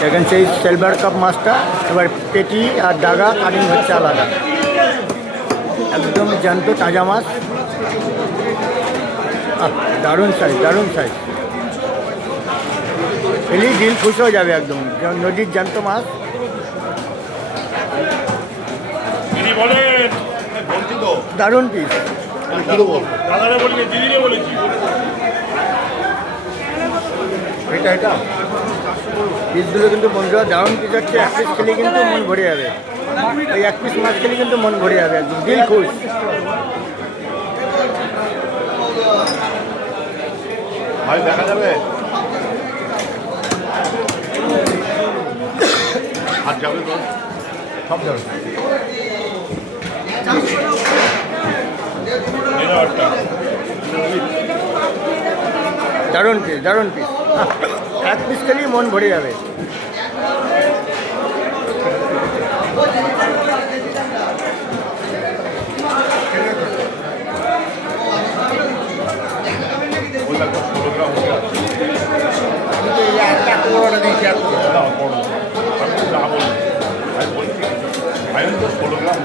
দেখেন সেই silver cup মাছটা এবার পেটি আর ডাগা কাটিং হচ্ছে আলাদা, একদম জ্যান্ত তাজা মাছ। দারুণ সাইজ, দারুণ সাইজ, এলেই দিল খুশ হয়ে যাবে একদম, নদীর জ্যান্ত মাছ। দারুণ পিস, এটা পিসগুলো কিন্তু বন্ধুরা দারুণ পিস হচ্ছে। এক পিস খেলে কিন্তু মন ভরে যাবে, এই এক পিস মাছ খেলে কিন্তু মন ভরে যাবে একদম, দিল খুশ। দেখা যাবে আর যাবে তো সব যাবে। দারুণ পিস, দারুণ পিস, এক পিস খেলেই মন ভরে যাবে। ষোলো গ্রাম